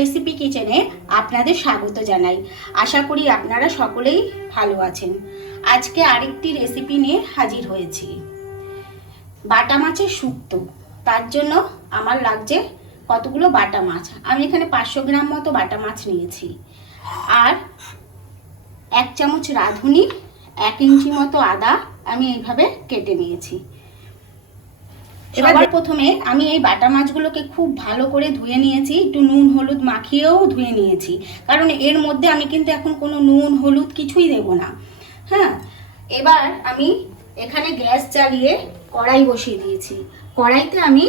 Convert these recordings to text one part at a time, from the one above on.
Recipe কিচেনে আপনাদের স্বাগত জানাই। আশা করি আপনারা সকলেই ভালো আছেন। আজকে আরেকটি রেসিপি নিয়ে হাজির হয়েছি, বাটা মাছের শুক্তো। তার জন্য আমার লাগছে কতগুলো বাটা মাছ। আমি এখানে 500 গ্রাম মতো বাটা মাছ নিয়েছি, আর 1 চামচ রাঁধুনি, 1 ইঞ্চি মতো আদা আমি এইভাবে কেটে নিয়েছি। এবার প্রথমে আমি এই বাটা মাছগুলোকে খুব ভালো করে ধুয়ে নিয়েছি, একটু নুন হলুদ মাখিয়েও ধুয়ে নিয়েছি, কারণ এর মধ্যে আমি কিন্তু এখন কোনো নুন হলুদ কিছুই দেব না। হ্যাঁ, এবার আমি এখানে গ্যাস জ্বালিয়ে কড়াই বসিয়ে দিয়েছি। কড়াইতে আমি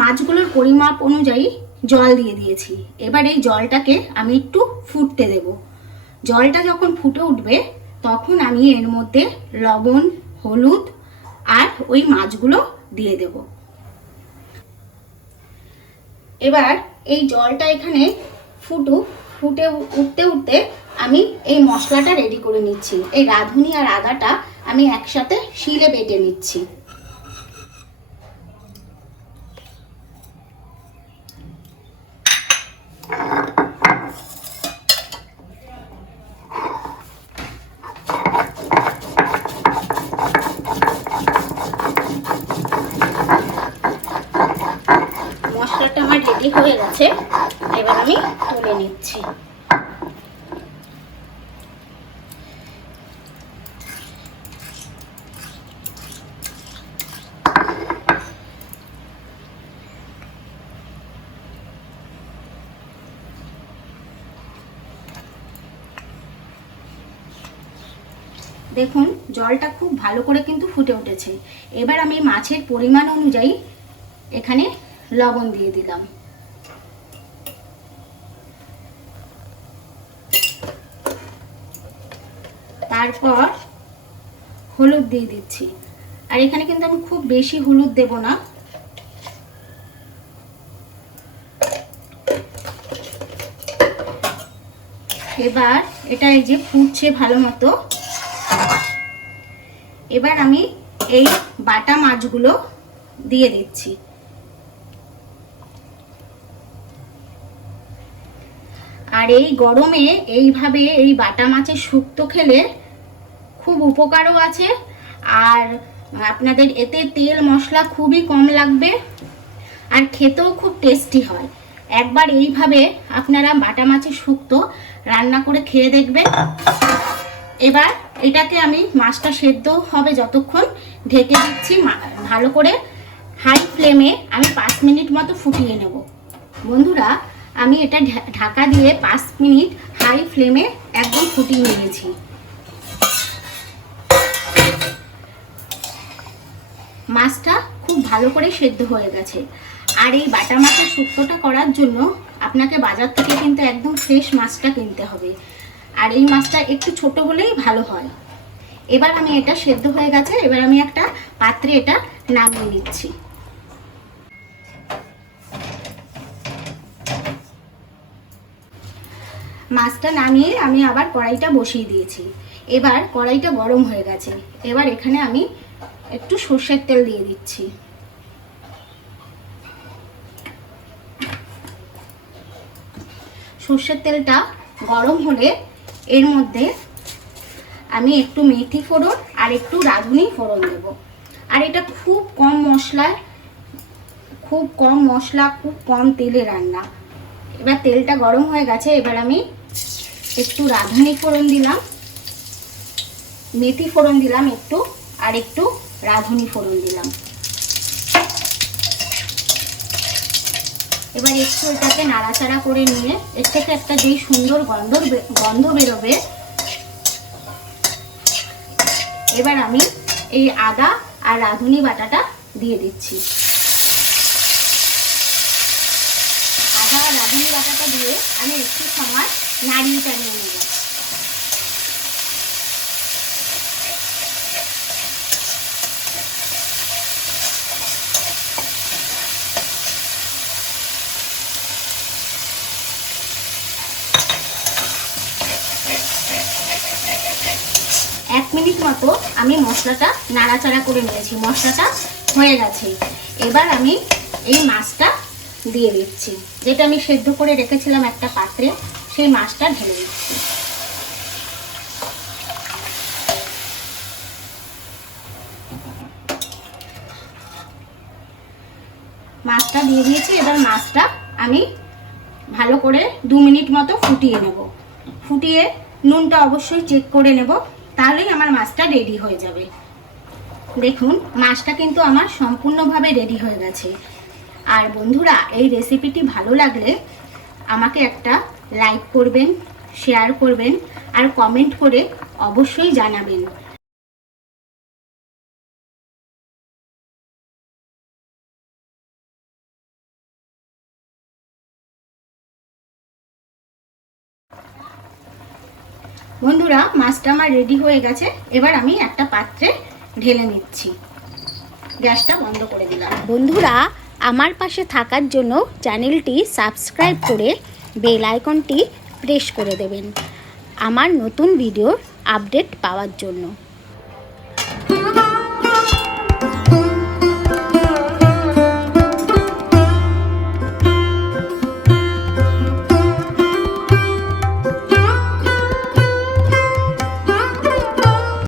মাছগুলোর পরিমাপ অনুযায়ী জল দিয়ে দিয়েছি। এবার এই জলটাকে আমি একটু ফুটতে দেব। জলটা যখন ফুটে উঠবে তখন আমি এর মধ্যে লবণ, হলুদ আর ওই মাছগুলো দিয়ে দেব। এবার এই জলটা এখানে ফুটে উঠতে উঠতে আমি এই মশলাটা রেডি করে নিচ্ছি। এই রাঁধুনি আর আদাটা আমি একসাথে শিলে বেটে নিচ্ছি। মশলাটা আমার রেডি হয়ে গেছে, এবার আমি তুলে নিচ্ছি। দেখুন জলটা খুব ভালো করে কিন্তু ফুটে উঠেছে। এবার আমি মাছের পরিমাণ অনুযায়ী এখানে লবণ দিয়ে দিলাম। তারপর হলুদ দিয়ে দিচ্ছি, আর এখানে কিন্তু আমি খুব বেশি হলুদ দেব না। এবার এটা এই যে ফুটছে ভালো মতো, এবার আমি এই বাটা মাছগুলো দিয়ে দিচ্ছি। আর এই গরমে এইভাবে এই বাটা মাছের শুক্তো খেলে খুব উপকারও আছে, আর আপনাদের এতে তেল মশলা খুবই কম লাগবে, আর খেতেও খুব টেস্টি হয়। একবার এইভাবে আপনারা বাটা মাছের শুক্তো রান্না করে খেয়ে দেখবেন। এবার এটাকে আমি মাছটা সেদ্ধ হবে যতক্ষণ ঢেকে দিচ্ছি ভালো করে। হাই ফ্লেমে আমি 5 মিনিট মতো ফুটিয়ে নেব। বন্ধুরা, আমি এটা ঢাকা দিয়ে 5 মিনিট হাই ফ্লেমে একদম ফুটিয়ে নিয়েছি। মাছটা খুব ভালো করে সেদ্ধ হয়ে গেছে। আর এই বাটা মাছের শুক্তোটা করার জন্য আপনাকে বাজার থেকে কিন্তু একদম ফ্রেশ মাছটা কিনতে হবে, আর এই মাছটা একটু ছোট হলেই ভালো হয়। এবার আমি এটা সেদ্ধ হয়ে গেছে, এবার আমি একটা পাত্রে এটা নামিয়ে নিচ্ছি। মাছটা নামিয়ে আমি আবার কড়াইটা বসিয়ে দিয়েছি। এবার কড়াইটা গরম হয়ে গেছে। এবার এখানে আমি একটু সর্ষের তেল দিয়ে দিচ্ছি। সর্ষের তেলটা গরম হলে এর মধ্যে আমি একটু মেথি ফোড়ন আর একটু রাঁধুনি ফোড়ন দেব। আর এটা খুব কম মশলা, খুব কম তেলে রান্না। এবার তেলটা গরম হয়ে গেছে, এবার আমি একটু রাঁধুনি ফোড়ন দিলাম, মেথি ফোড়ন দিলাম একটু, আর একটু রাঁধুনি ফোড়ন দিলাম। এবার একটু এটাকে নাড়াচাড়া করে নিয়ে এর থেকে একটা যেই সুন্দর গন্ধ বেরোবে, এবার আমি এই আদা আর রাঁধুনি বাটাটা দিয়ে দিচ্ছি। আদা আর রাঁধুনি বাটাটা দিয়ে আমি একটু সময় নাড়িয়ে চাড়িয়ে নেব। এক মিনিট মতো আমি মশলাটা নাড়াচাড়া করে নিয়েছি। মশলাটা হয়ে গেছে। এবার আমি এই মাছটা দিয়ে দিচ্ছি, যেটা আমি সেদ্ধ করে রেখেছিলাম একটা পাত্রে, সেই মাছটা ঢেলে দিচ্ছি। মাছটা দিয়ে দিয়েছি। এবার মাছটা আমি ভালো করে 2 মিনিট মতো ফুটিয়ে নেব। ফুটিয়ে নুনটা অবশ্যই চেক করে নেব, তাহলেই আমার মাছটা রেডি হয়ে যাবে। দেখুন মাছটা কিন্তু আমার সম্পূর্ণভাবে রেডি হয়ে গেছে। আর বন্ধুরা, এই রেসিপিটি ভালো লাগলে আমাকে একটা লাইক করবেন, শেয়ার করবেন আর কমেন্ট করে অবশ্যই জানাবেন। বন্ধুরা, মাছটা আমার রেডি হয়ে গেছে। এবার আমি একটা পাত্রে ঢেলে নিচ্ছি। গ্যাসটা বন্ধ করে দিলাম। বন্ধুরা, আমার পাশে থাকার জন্য চ্যানেলটি সাবস্ক্রাইব করে বেল আইকনটি প্রেস করে দেবেন আমার নতুন ভিডিওর আপডেট পাওয়ার জন্য।